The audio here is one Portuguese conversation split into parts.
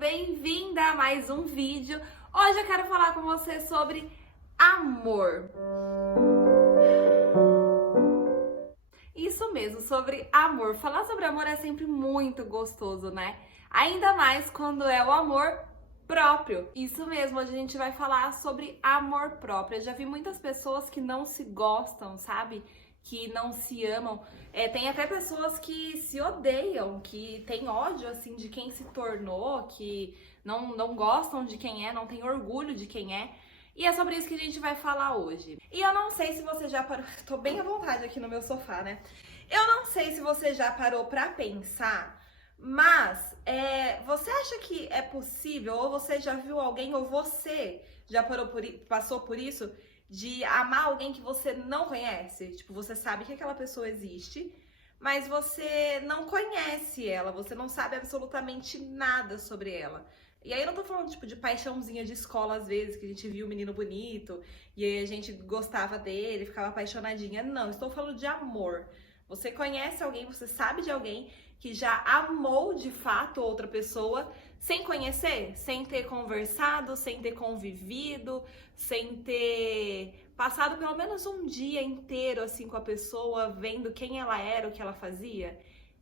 Bem-vinda a mais um vídeo. Hoje eu quero falar com você sobre amor. Isso mesmo, sobre amor. Falar sobre amor é sempre muito gostoso, né? Ainda mais quando é o amor próprio. Isso mesmo, hoje a gente vai falar sobre amor próprio. Eu já vi muitas pessoas que não se gostam, sabe? Que não se amam. Tem até pessoas que se odeiam, que têm ódio, assim, de quem se tornou, que não gostam de quem é, não têm orgulho de quem é. E é sobre isso que a gente vai falar hoje. E eu não sei se você já parou... Tô bem à vontade aqui no meu sofá, né? Eu não sei se você já parou pra pensar, mas você acha que é possível, ou você já viu alguém, ou você já passou por isso, de amar alguém que você não conhece? Tipo, você sabe que aquela pessoa existe, mas você não conhece ela, você não sabe absolutamente nada sobre ela. E aí eu não tô falando, tipo, de paixãozinha de escola, às vezes, que a gente viu o menino bonito, e aí a gente gostava dele, ficava apaixonadinha. Não, estou falando de amor. Você conhece alguém, você sabe de alguém que já amou de fato outra pessoa sem conhecer, sem ter conversado, sem ter convivido, sem ter passado pelo menos um dia inteiro assim com a pessoa, vendo quem ela era, o que ela fazia?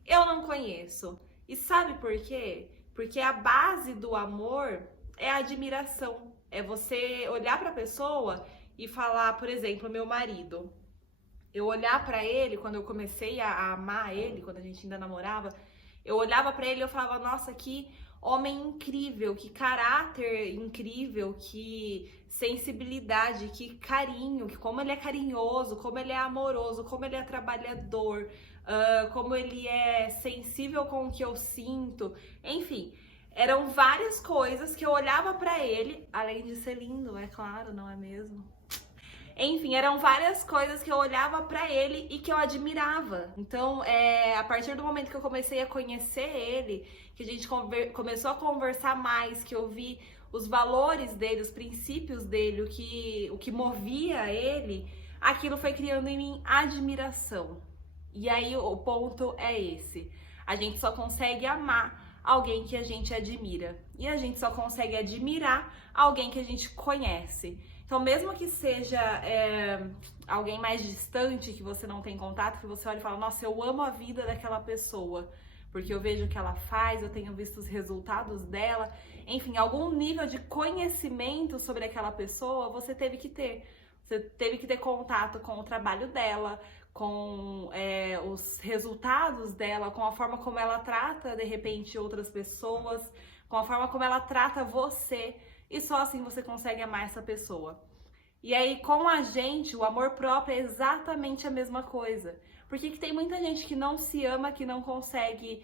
Eu não conheço. E sabe por quê? Porque a base do amor é a admiração. É você olhar para a pessoa e falar, por exemplo, meu marido. Eu olhar pra ele, quando eu comecei a amar ele, quando a gente ainda namorava, eu olhava pra ele e eu falava, nossa, que homem incrível, que caráter incrível, que sensibilidade, que carinho, que como ele é carinhoso, como ele é amoroso, como ele é trabalhador, como ele é sensível com o que eu sinto, enfim. Eram várias coisas que eu olhava pra ele, além de ser lindo, é claro, não é mesmo? Enfim, eram várias coisas que eu olhava pra ele e que eu admirava. Então, a partir do momento que eu comecei a conhecer ele, que a gente começou a conversar mais, que eu vi os valores dele, os princípios dele, o que movia ele, aquilo foi criando em mim admiração. E aí o ponto é esse. A gente só consegue amar alguém que a gente admira. E a gente só consegue admirar alguém que a gente conhece. Então, mesmo que seja alguém mais distante, que você não tem contato, que você olha e fala, nossa, eu amo a vida daquela pessoa, porque eu vejo o que ela faz, eu tenho visto os resultados dela, enfim, algum nível de conhecimento sobre aquela pessoa você teve que ter. Você teve que ter contato com o trabalho dela, com os resultados dela, com a forma como ela trata, de repente, outras pessoas, com a forma como ela trata você. E só assim você consegue amar essa pessoa. E aí, com a gente, o amor próprio é exatamente a mesma coisa. Porque que tem muita gente que não se ama, que não consegue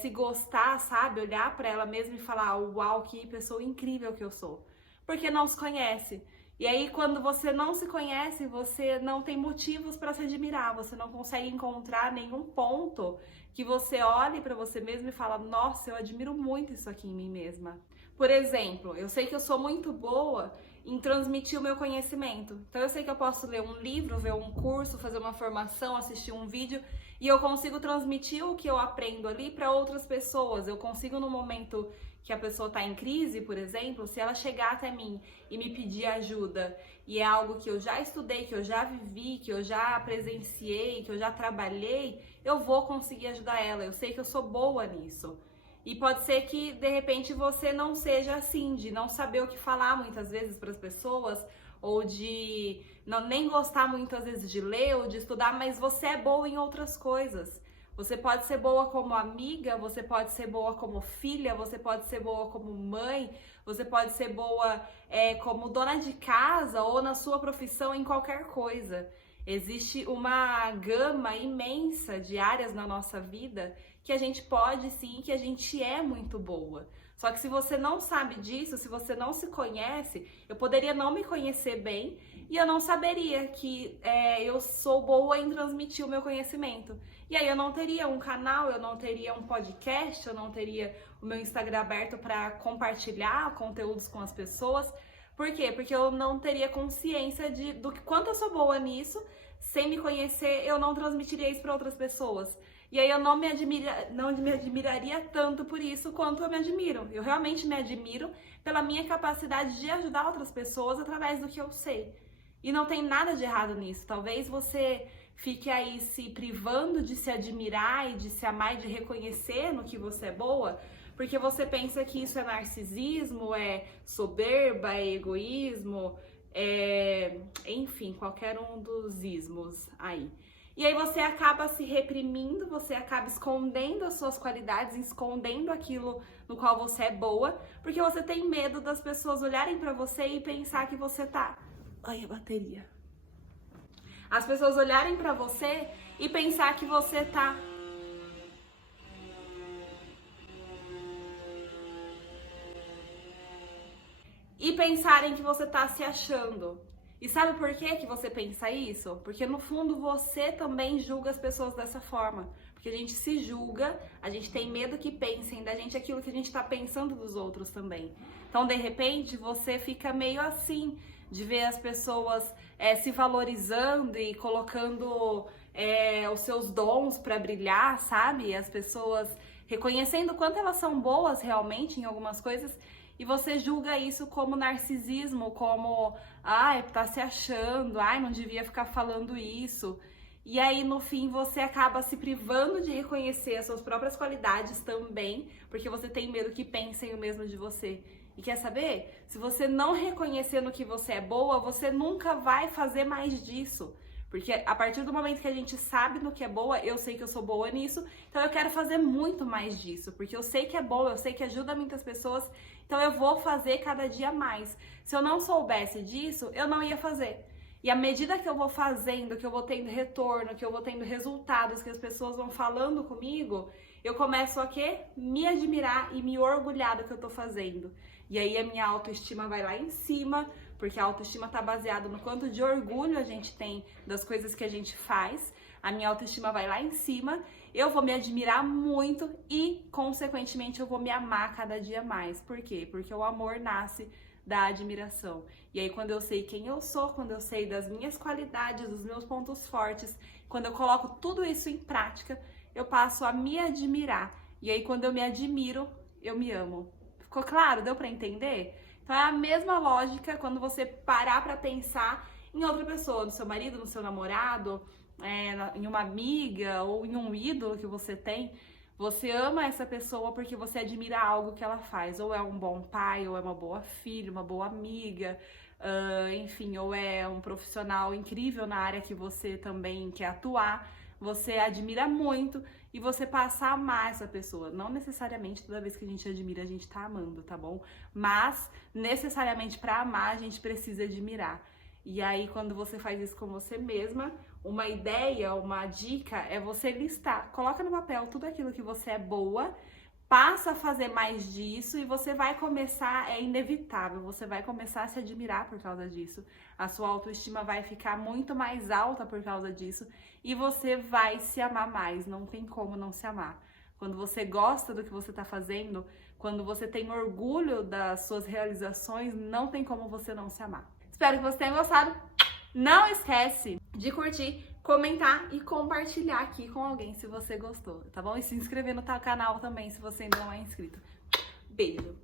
se gostar, sabe? Olhar pra ela mesma e falar, uau, que pessoa incrível que eu sou. Porque não se conhece. E aí, quando você não se conhece, você não tem motivos pra se admirar. Você não consegue encontrar nenhum ponto que você olhe pra você mesmo e fala, nossa, eu admiro muito isso aqui em mim mesma. Por exemplo, eu sei que eu sou muito boa em transmitir o meu conhecimento. Então eu sei que eu posso ler um livro, ver um curso, fazer uma formação, assistir um vídeo e eu consigo transmitir o que eu aprendo ali para outras pessoas. Eu consigo, no momento que a pessoa está em crise, por exemplo, se ela chegar até mim e me pedir ajuda e é algo que eu já estudei, que eu já vivi, que eu já presenciei, que eu já trabalhei, eu vou conseguir ajudar ela. Eu sei que eu sou boa nisso. E pode ser que, de repente, você não seja assim, de não saber o que falar muitas vezes para as pessoas, ou de nem gostar muitas vezes de ler ou de estudar, mas você é boa em outras coisas. Você pode ser boa como amiga, você pode ser boa como filha, você pode ser boa como mãe, você pode ser boa como dona de casa ou na sua profissão, em qualquer coisa. Existe uma gama imensa de áreas na nossa vida que a gente pode sim, que a gente é muito boa. Só que se você não sabe disso, se você não se conhece, eu poderia não me conhecer bem e eu não saberia que eu sou boa em transmitir o meu conhecimento. E aí eu não teria um canal, eu não teria um podcast, eu não teria o meu Instagram aberto para compartilhar conteúdos com as pessoas. Por quê? Porque eu não teria consciência do quanto eu sou boa nisso. Sem me conhecer, eu não transmitiria isso para outras pessoas. E aí eu não me admiraria tanto por isso quanto eu me admiro. Eu realmente me admiro pela minha capacidade de ajudar outras pessoas através do que eu sei. E não tem nada de errado nisso. Talvez você fique aí se privando de se admirar e de se amar e de reconhecer no que você é boa, porque você pensa que isso é narcisismo, é soberba, é egoísmo, enfim, qualquer um dos ismos aí. E aí você acaba se reprimindo, você acaba escondendo as suas qualidades, escondendo aquilo no qual você é boa, porque você tem medo das pessoas olharem pra você e pensar que você tá... Ai, a bateria. As pessoas olharem pra você e pensar que você tá... E pensarem que você tá se achando. E sabe por que você pensa isso? Porque no fundo você também julga as pessoas dessa forma. Porque a gente se julga, a gente tem medo que pensem da gente aquilo que a gente tá pensando dos outros também. Então, de repente, você fica meio assim, de ver as pessoas se valorizando e colocando os seus dons pra brilhar, sabe? As pessoas reconhecendo o quanto elas são boas realmente em algumas coisas. E você julga isso como narcisismo, como, ai, tá se achando, ai, não devia ficar falando isso. E aí, no fim, você acaba se privando de reconhecer as suas próprias qualidades também, porque você tem medo que pensem o mesmo de você. E quer saber? Se você não reconhecer no que você é boa, você nunca vai fazer mais disso. Porque a partir do momento que a gente sabe no que é boa, eu sei que eu sou boa nisso, então eu quero fazer muito mais disso, porque eu sei que é boa, eu sei que ajuda muitas pessoas, então eu vou fazer cada dia mais. Se eu não soubesse disso, eu não ia fazer. E à medida que eu vou fazendo, que eu vou tendo retorno, que eu vou tendo resultados, que as pessoas vão falando comigo, eu começo a quê? Me admirar e me orgulhar do que eu tô fazendo. E aí a minha autoestima vai lá em cima, porque a autoestima tá baseada no quanto de orgulho a gente tem das coisas que a gente faz. A minha autoestima vai lá em cima, eu vou me admirar muito e, consequentemente, eu vou me amar cada dia mais. Por quê? Porque o amor nasce da admiração. E aí, quando eu sei quem eu sou, quando eu sei das minhas qualidades, dos meus pontos fortes, quando eu coloco tudo isso em prática, eu passo a me admirar. E aí, quando eu me admiro, eu me amo. Ficou claro? Deu pra entender? Então é a mesma lógica quando você parar pra pensar em outra pessoa, no seu marido, no seu namorado, em uma amiga ou em um ídolo que você tem. Você ama essa pessoa porque você admira algo que ela faz. Ou é um bom pai, ou é uma boa filha, uma boa amiga, enfim, ou é um profissional incrível na área que você também quer atuar. Você admira muito e você passa a amar essa pessoa. Não necessariamente toda vez que a gente admira, a gente tá amando, tá bom? Mas, necessariamente pra amar, a gente precisa admirar. E aí, quando você faz isso com você mesma, uma ideia, uma dica é você listar. Coloca no papel tudo aquilo que você é boa, passa a fazer mais disso e você vai começar, é inevitável, você vai começar a se admirar por causa disso. A sua autoestima vai ficar muito mais alta por causa disso e você vai se amar mais, não tem como não se amar. Quando você gosta do que você tá fazendo, quando você tem orgulho das suas realizações, não tem como você não se amar. Espero que você tenha gostado. Não esquece de curtir, comentar e compartilhar aqui com alguém se você gostou, tá bom? E se inscrever no canal também se você ainda não é inscrito. Beijo!